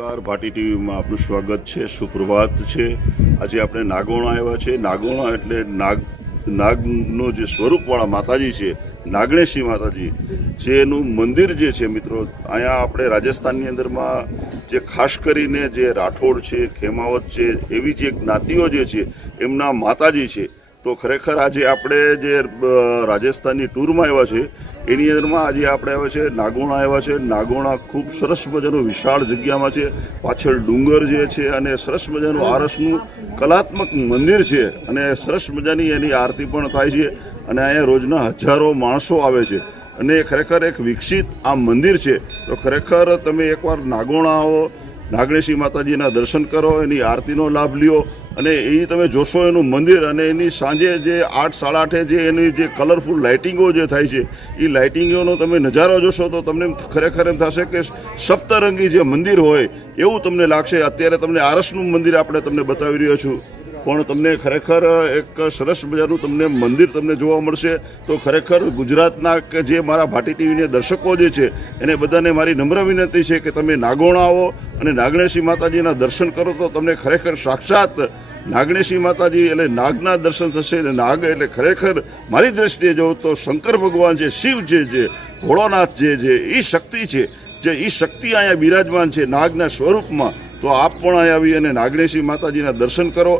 નમસ્કાર, ભાટી ટીવીમાં આપનું સ્વાગત છે. સુપ્રભાત છે. આજે આપણે નાગોણા આવ્યા છે. નાગોણા એટલે નાગનો જે સ્વરૂપવાળા માતાજી છે, નાગણેશી માતાજી, જેનું મંદિર જે છે મિત્રો, અહીંયા આપણે રાજસ્થાનની અંદરમાં જે ખાસ કરીને જે રાઠોડ છે, ખેમાવત છે, એવી જે જ્ઞાતિઓ જે છે એમના માતાજી છે. તો ખરેખર આજે આપણે જે રાજસ્થાનની ટૂરમાં આવ્યા છે એની અંદરમાં આજે આપણે આવ્યા છે નાગોણા આવ્યા છે. નાગોણા ખૂબ સરસ મજાનું વિશાળ જગ્યામાં છે. પાછળ ડુંગર જે છે અને સરસ મજાનું આરસનું કલાત્મક મંદિર છે અને સરસ મજાની એની આરતી પણ થાય છે અને અહીંયા રોજના હજારો માણસો આવે છે અને ખરેખર એક વિકસિત આ મંદિર છે. તો ખરેખર તમે એકવાર નાગોણા આવો, નાગણેશી માતાજીના દર્શન કરો, એની આરતીનો લાભ લ્યો અને એ તમે જોશો એનું મંદિર અને એની સાંજે જે 8, 8:30 જે એની જે કલરફુલ લાઇટિંગો જે થાય છે એ લાઇટિંગોનો તમે નજારો જોશો તો તમને ખરેખર એમ થશે કે સપ્તરંગી જે મંદિર હોય એવું તમને લાગશે. અત્યારે તમને આરસનું મંદિર આપણે તમને બતાવી રહ્યો છું, પણ તમને ખરેખર એક સરસ મજાનું તમને મંદિર તમને જોવા મળશે. તો ખરેખર ગુજરાતના કે જે મારા ભાટી ટીવીના દર્શકો જે છે એને બધાને મારી નમ્ર વિનંતી છે કે તમે નાગોણા આવો અને નાગણેશી માતાજીના દર્શન કરો તો તમને ખરેખર સાક્ષાત નાગણેશી માતાજી એટલે નાગના દર્શન થશે. અને નાગ એટલે ખરેખર મારી દ્રષ્ટિએ જોઉં તો શંકર ભગવાન છે, શિવ જે છે, ભોળોનાથ જે છે, એ શક્તિ છે, જે એ શક્તિ અહીંયા બિરાજમાન છે નાગના સ્વરૂપમાં. તો આપ પણ અહીંયા આવી અને નાગણેશી માતાજીના દર્શન કરો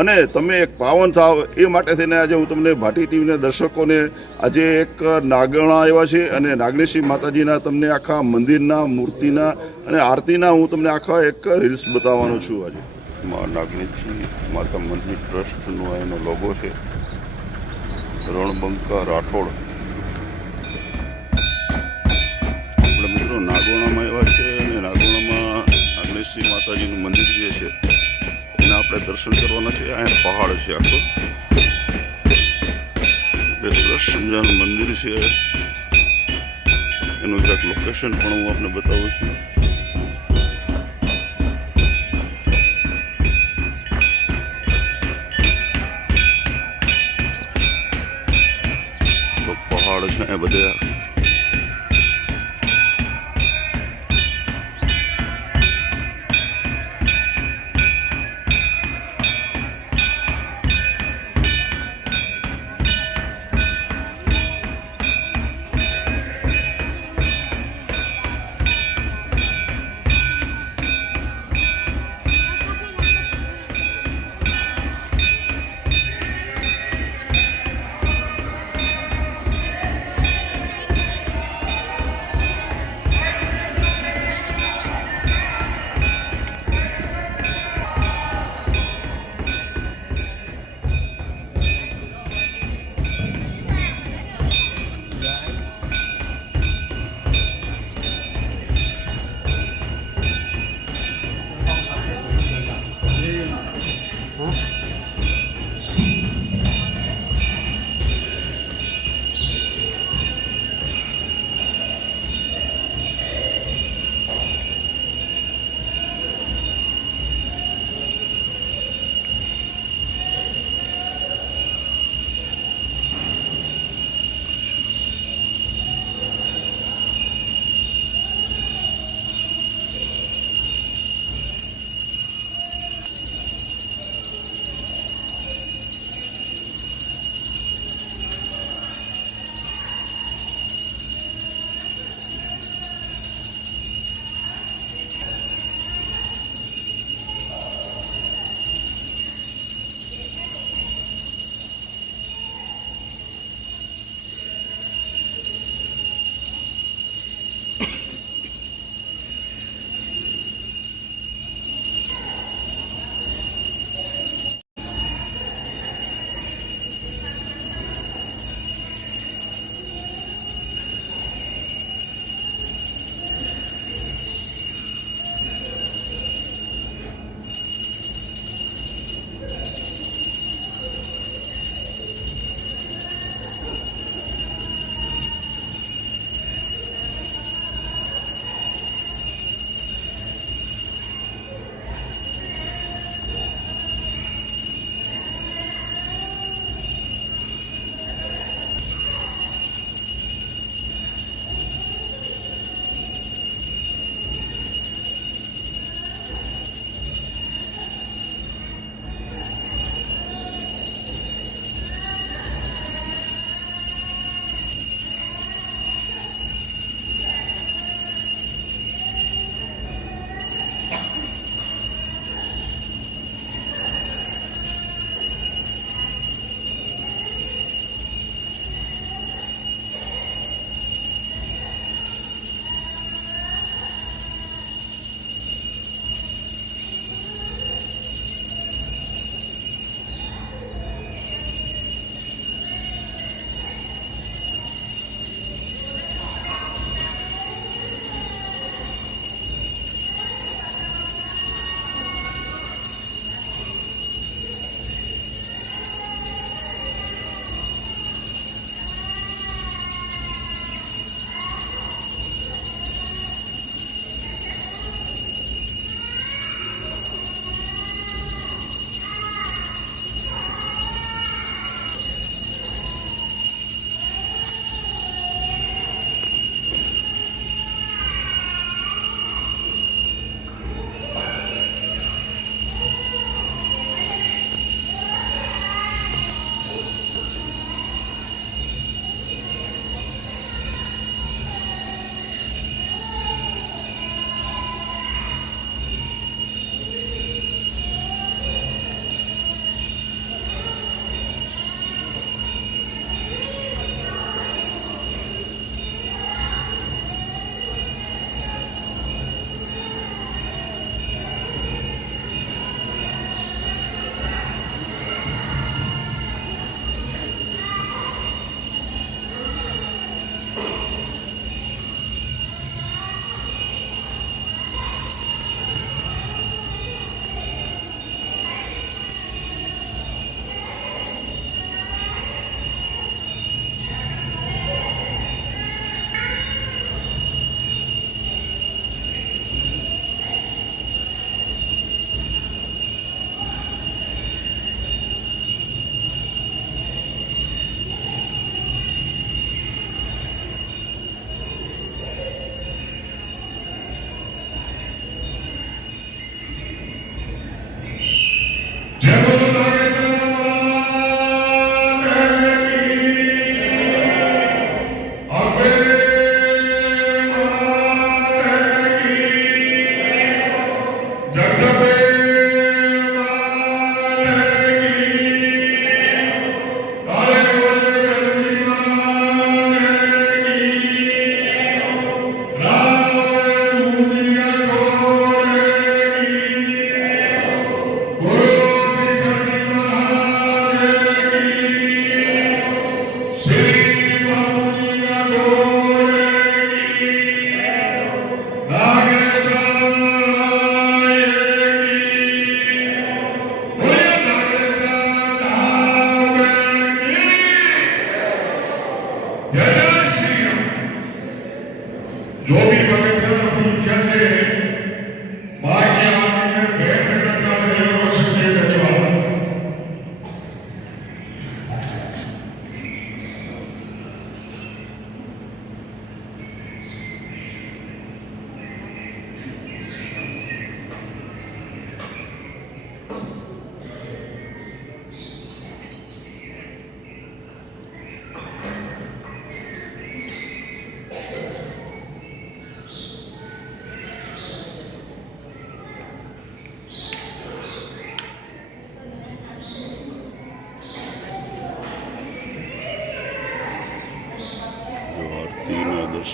અને તમે એક પાવન થાવ એ માટે થઈને આજે હું તમને ભાટી ટીવીના દર્શકોને આજે એક નાગોણા આવ્યા છે અને નાગણેશી માતાજીના તમને આખા મંદિરના, મૂર્તિના અને આરતીના હું તમને આખા એક રીલ્સ બતાવવાનો છું. આજે નાગણેશી માતા મંદિર ટ્રસ્ટનો એનો લોગો છે, રણબંકા રાઠોડ. આપણે મિત્રો નાગોણામાં આવ્યા છે અને નાગોણામાં નાગણેશી માતાજીનું મંદિર જે છે એના આપણે દર્શન કરવાના છે. અહીંયા પહાડ છે આખો, બે સરસ મજાનું મંદિર છે. એનું એક લોકેશન પણ હું આપને બતાવું છું. તો પહાડ છે એ બધા.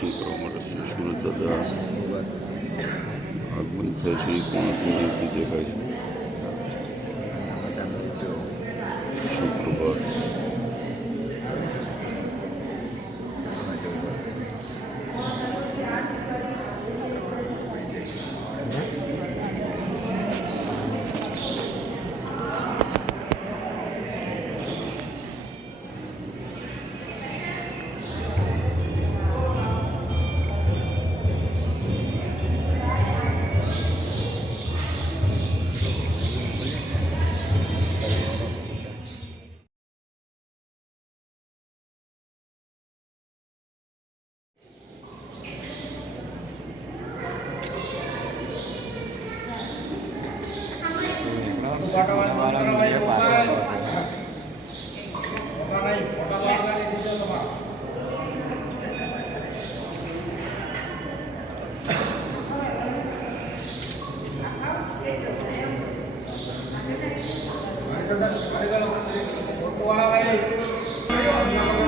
દર્શન કરવા માટે શ્રી સુરત દાદા આગમન થાય છે. પૂર્ણ પૂર્ણ દેખાય છે. સુપ્રભાત.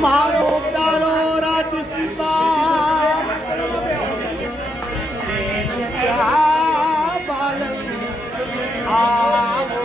મારો તારો રાજ સીતા બાલ આવો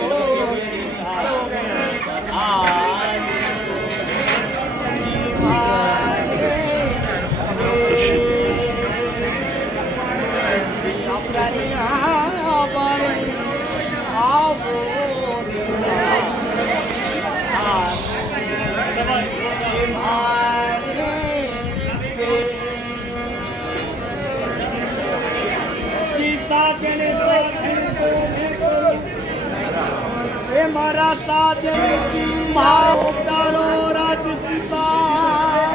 મારા સાજનજી મારો તારો રાજ સીતા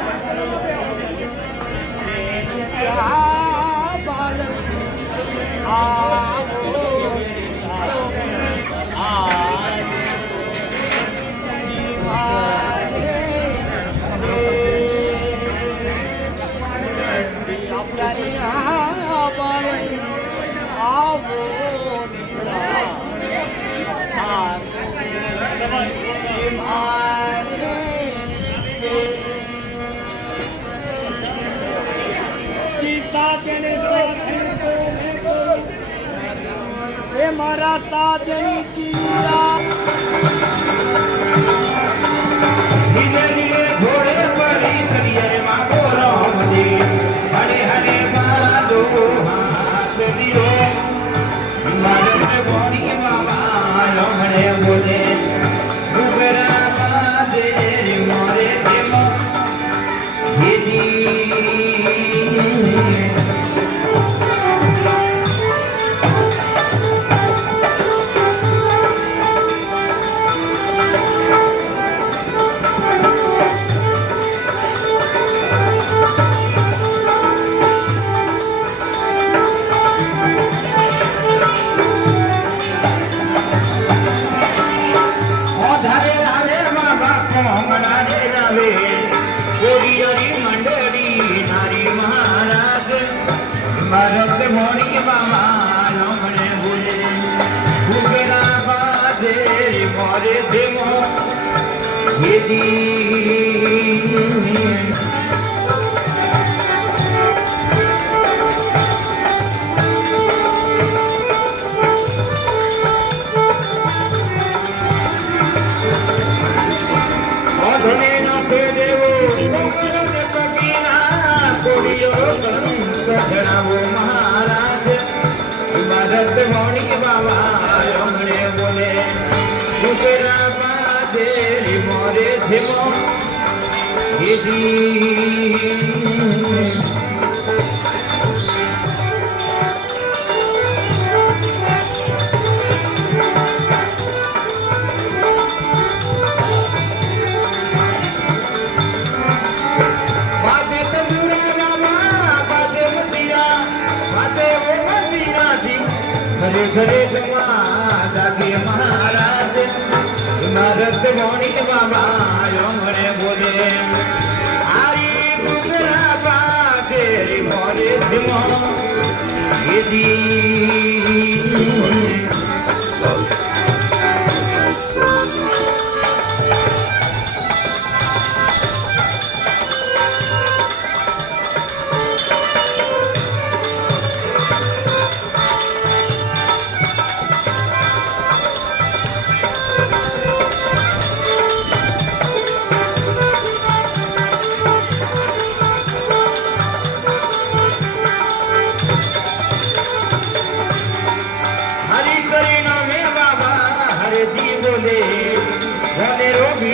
બાલ આવો મારા સાજન જીયા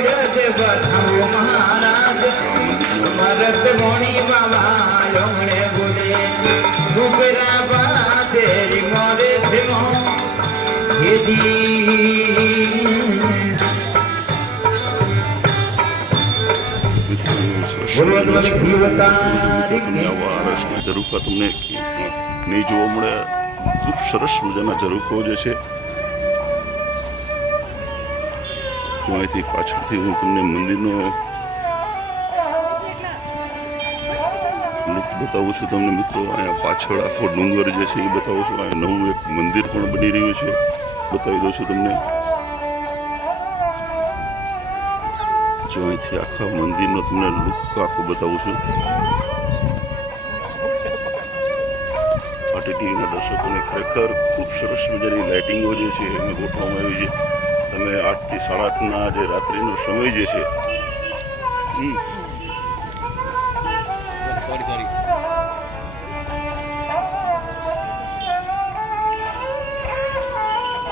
ધીરજ બતાવો મહારાજ ભરત વણી બાબા લમણે બોલે ડુબરા બા તેરી મોરે થેમો તમને આવા આરસના ઝરૂખા તમને નહીં જોવા મળે. ખૂબ સરસ મજાના ઝરૂખો જે છે જો અહીંથી પાછળથી હું તમને મંદિરનો લુક બતાવું છું તમને મિત્રો. અહીંયા પાછળ આખો ડુંગર જે છે એ બતાવું છું. અહીંયા નવું એક મંદિર પણ બની રહ્યું છે, બતાવી દઉં છું તમને. જો અહીંથી આખા મંદિરનો તમને લુક આખો બતાવું છું. ટીવીના દર્શકોને ખરેખર ખૂબ સરસ મજાની લાઇટિંગો જે છે એમાં ગોઠવવામાં આવી છે. તમે 8 થી 8:30ના જે રાત્રિનો સમય જે છે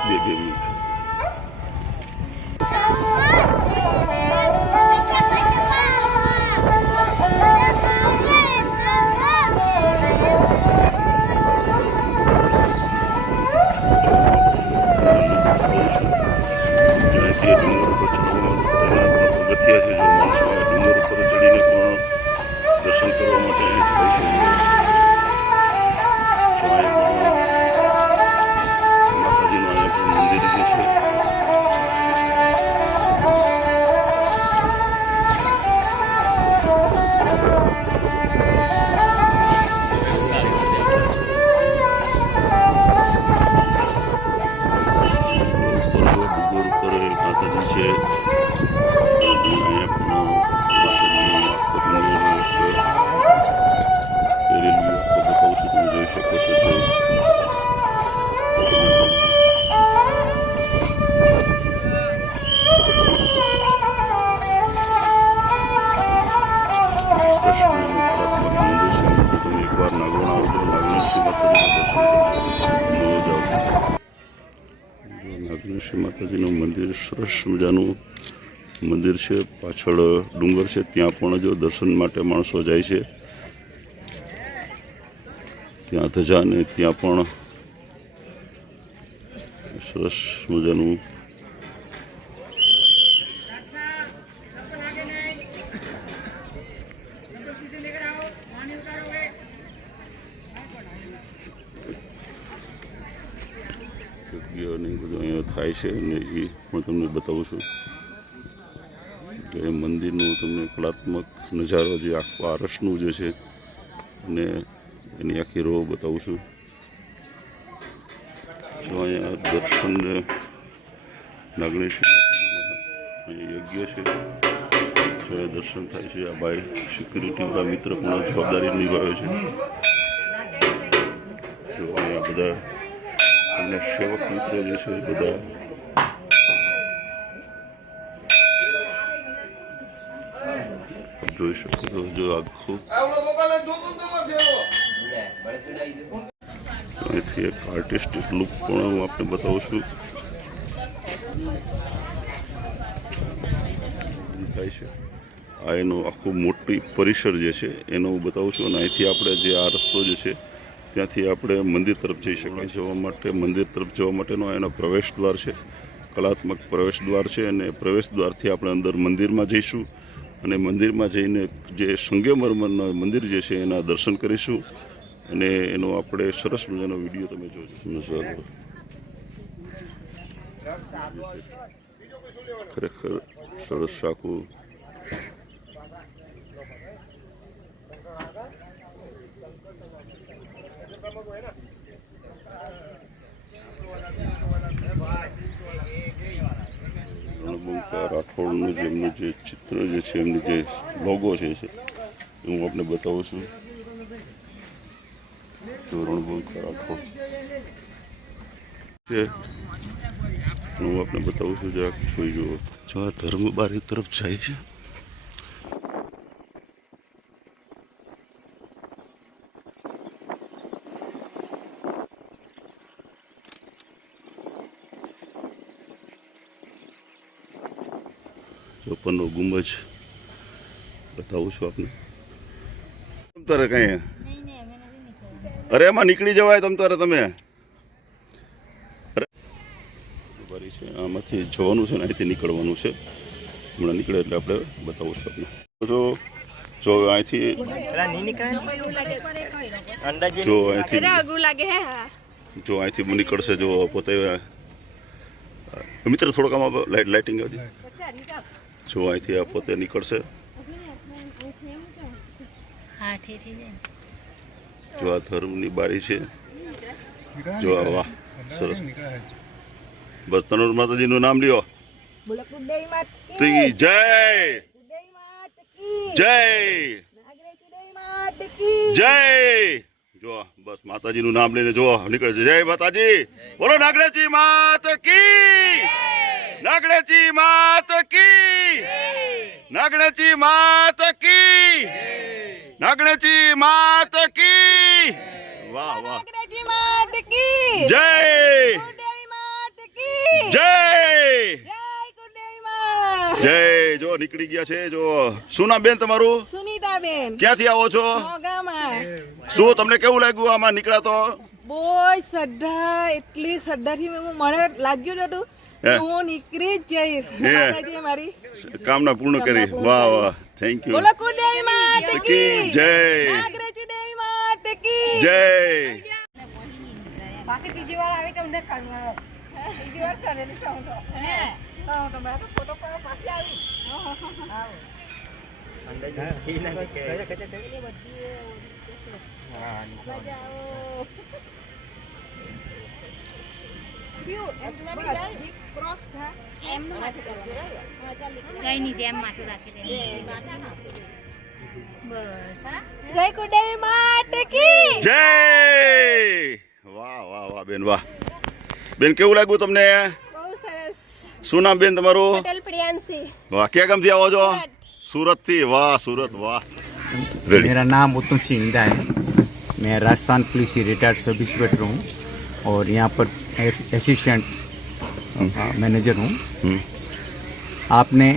બે મિનિટ પગથિયા છે. જો માણસો ડુંગર ઉપર ચડીને પણ દર્શન કરવા માટે જાય છે. માતાજીનું અહીંયા પણ મંદિર જે છે નાગેશ્વરી માતાજીનું મંદિર સરસ મજાનું મંદિર છે. પાછળ ડુંગર છે, ત્યાં પણ જો દર્શન માટે માણસો જાય છે. ત્યાં ધજા અને ત્યાં પણ સરસ મજાનું બધું અહીંયા થાય છે અને એ પણ તમને બતાવું છું કે મંદિરનું તમને કલાત્મક નજારો જે આખું આરસનું જે છે અને એની આખી રો બતાવું છું. જો અહીંયા દર્શન નાગેશ્વરી અહીંયા યજ્ઞ છે, જો દર્શન થાય છે. આ ભાઈ સિક્યુરિટીવાળા મિત્ર પણ જવાબદારી નિભાવે છે. જો અહીંયા બધા અને સેવક મિત્રો જે છે બધા જોઈ શકો છો. જો આખું અહીંથી એક આર્ટિસ્ટિક લુક પણ હું આપને બતાવું છું થાય છે. આ એનું આખું મોટી પરિસર જે છે એનું હું બતાવું છું. અને અહીંથી આપણે જે આ રસ્તો જે છે ત્યાંથી આપણે મંદિર તરફ જઈ શકાય. જવા માટે મંદિર તરફ જવા માટેનો એનો પ્રવેશ દ્વાર છે, કલાત્મક પ્રવેશ દ્વાર છે. અને પ્રવેશ દ્વારથી આપણે અંદર મંદિરમાં જઈશું અને મંદિરમાં જઈને જે સંગમરમરના મંદિર જે છે એના દર્શન કરીશું અને એનો આપણે સરસ મજાનો વિડીયો તમે જોજો. ખરેખર સરસ આખું રણબંકા રાઠોડનું જે એમનું જે ચિત્ર જે છે, એમની જે લોગો છે હું આપને બતાવું છું. તો રણબંકા રાઠોડ છે હું આપને બતાવું છું. જરાક જોઈ જુઓ. જો આ ધર્મબારી તરફ જાય છે. ઉપરનો ગુંબજ બતાવું છું આપને. તમ તારે કઈ અરે એમાં નીકળી જવાય તમ તારે તમે બારી છે આમાંથી જવાનું છે ને અહીંથી નીકળવાનું છે. હમણાં નીકળે એટલે આપણે બતાવું છું આપને. જો અહીંથી જો અહીંથી નીકળશે. જો પોતે મિત્ર થોડોક આમાં લાઇટિંગ આવતી. જો અહીંથી આ પોતે નીકળશે. જો આ ધર્મની બારી છે. જો આ વાહ સરસ. બસ તનોર માતાજીનું નામ લ્યો. જય જય જય. જો બસ માતાજીનું નામ લઈને જો નીકળે છે. જય માતાજી. બોલો નાગણેજી માત કી. નાગણેજી માત કી. નાગણેજી માત કી. નાગણેજી માત કી. વાહ વાહ. જય જય જય. જો નીકળી ગયા છે. જો શું નામ બેન તમારું? સુનીતાબેન. ક્યાંથી આવો છો? શું તમને કેવું લાગ્યું આમાં નીકળ્યા તો? બહુ શ્રદ્ધા, એટલી શ્રદ્ધાથી મને લાગ્યું હતું હું નીકળી જ જઈશ. માતાજીએ મારી કામના પૂર્ણ કરી. વાહ વાહ. Thank you. બોલો કુળદેવી માત કી જય. નાગરેજી દેવી માત કી જય. પાછી બીજી વાર આવી તમને કાઢવાનો. બીજી વાર ચડેલી છું તો તમારા ફોટો પાડો. પાછી આવી કઈ ની જેમ માથું રાખી દે. બસ. જય કુળદેવી માત કી જય. વાહ વાહ વાહ બેન વાહ. બેન કેવું લાગ્યું તમને? બહુ સરસ. શું નામ બેન તમારું? પટેલ પ્રિયાંશી. વાહ. ક્યાં ગામથી આવો છો? सूरत थी. वाह सूरत वाह. मेरा नाम उत्तम सिंह इंदा है. मैं राजस्थान पुलिस से रिटायर्ड सब इंस्पेक्टर हूँ और यहाँ पर असिस्टेंट मैनेजर हूँ. आपने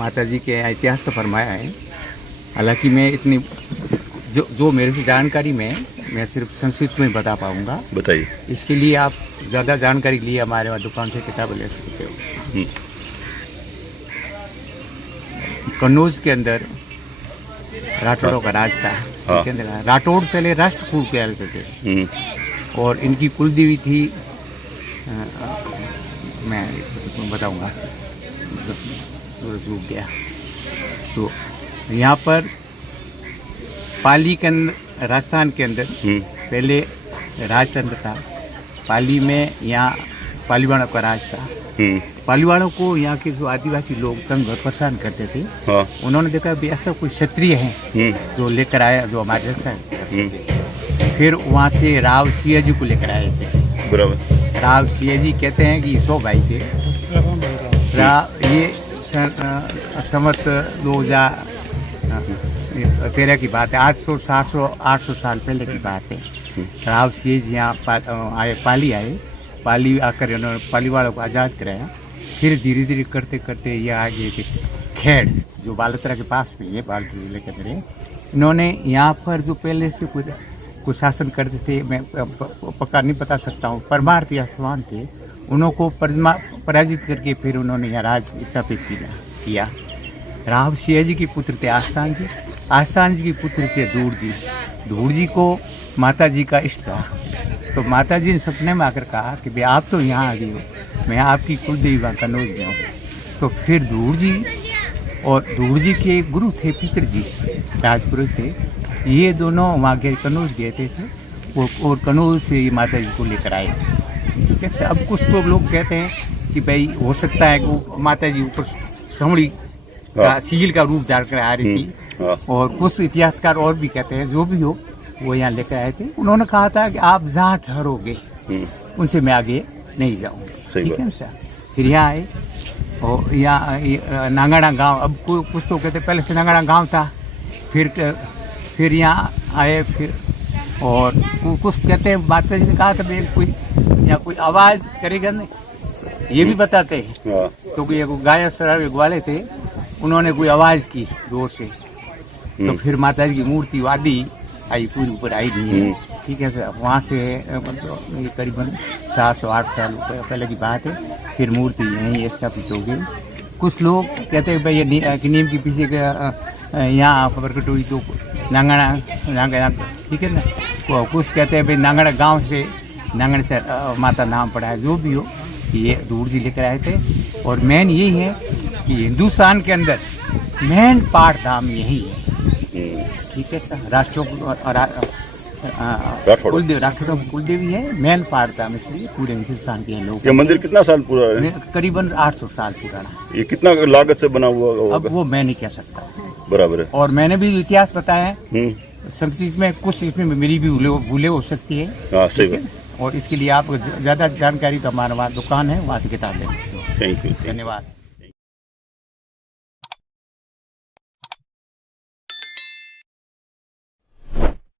माता जी के इतिहास का फरमाया है. हालांकि मैं इतनी जो मेरे से जानकारी में मैं सिर्फ संक्षिप्त में बता पाऊँगा. बताइए. इसके लिए आप ज़्यादा जानकारी के लिए हमारे वहाँ दुकान से किताबें ले सकते हो. कन्नौज के अंदर राठौड़ों का राज था. इसके अंदर राठौड़ पहले राष्ट्रकूट कहते थे और इनकी कुलदेवी थी मैं बताऊंगा. सूरज डूब गया. तो यहाँ पर पाली के अंदर राजस्थान के अंदर पहले राजतंत्र था. पाली में यहाँ पालीवाड़ों का राज था. पालीवाड़ों को यहाँ के जो आदिवासी लोग तंग और परेशान करते थे. उन्होंने देखा भी ऐसा कोई क्षत्रिय है जो लेकर आया जो हमारे रक्षा है. फिर वहाँ से राव सिया जी को लेकर आए थे. बराबर. राव सिया जी कहते हैं कि 100 भाई थे. ये संवत 2013 की बात है. 800 साल पहले की बात है. राव सिया जी यहाँ आए, पाली आए. पाली आकर इन्होंने पालीवाड़ों को आज़ाद कराया. फिर धीरे धीरे करते करते ये आ गए थे खेड़ जो बालोतरा के पास में है. बालोतरा जिले के अंदर है. इन्होंने यहाँ पर जो पहले से कुछ शासन करते थे. मैं पक्का नहीं बता सकता हूँ. परमार्थ या स्वान थे. उनको पराजित करके फिर उन्होंने यहाँ राज स्थापित किया. राव सिया जी के पुत्र थे आस्थान जी. आस्थान जी के पुत्र थे धूड़ जी. धूड़ जी को माता जी का इष्ट था. तो माता जी ने सपने में आकर कहा कि भाई आप तो यहाँ आ गए हो, मैं आपकी कुलदेवी कन्नौज में हूँ. तो फिर धूड़ जी और धूड़ जी के गुरु थे पितृजी राजपुरोहित थे. ये दोनों वहाँ गए कन्नौज गए थे और कन्नौज से ये माता जी को लेकर आए. कैसे अब कुछ तो लोग कहते हैं कि भाई हो सकता है कि माता जी ऊपर समड़ी का सील का रूप धारण कर आ रही थी. और कुछ इतिहासकार और भी कहते हैं जो भी हो वो यहाँ लेकर आए थे. उन्होंने कहा था कि आप जहाँ ठहरोगे उनसे मैं आगे नहीं जाऊँगा. ठीक है सर. फिर यहाँ आए और यहाँ नांगाड़ा गांव. अब कुछ तो कहते पहले से नांगाड़ा गांव था. फिर यहाँ आए. फिर और कुछ कहते हैं माता जी ने कहा था भाई कोई यहाँ कोई आवाज़ करेगा नहीं. ये भी बताते हैं क्योंकि ये गाय सरावे ग्वाले थे. उन्होंने कोई आवाज़ की जोर से, तो फिर माता जी की मूर्ति वादी आई, पूरी ऊपर आई नहीं है। ठीक है सर, वहाँ से मतलब ये करीबन 700-8 साल पहले की बात है। फिर मूर्ति यहीं स्थापित हो गई। कुछ लोग कहते हैं भाई ये नीम के पीछे यहाँ प्रकट हुई तो नांगड़ा, ठीक है ना। कुछ कहते हैं भाई नांगड़ा गांव से, नांगड़ से माता नाम पड़ा है। जो भी हो, ये दूर से लेकर आए थे। और मेन यही है कि हिंदुस्तान के अंदर मेन पाठ धाम यही है। ठीक है सर, राठौड़ों की कुलदेवी है, मेन पाठ धाम, इसलिए पूरे हिंदुस्तान के लोग। ये मंदिर कितना साल पूरा है? करीबन 800 साल पुराना। ये कितना लागत से बना हुआ होगा? अब वो मैं नहीं कह सकता। बराबर है। और मैंने भी इतिहास बताया है संक्षिप्त में, कुछ इसमें मेरी भी भूले हो सकती है। हाँ, सही बात। और इसके लिए आप ज़्यादा जानकारी तो हमारे वहाँ दुकान है, वहाँ से किताब ले सकते हो। Thank you. धन्यवाद।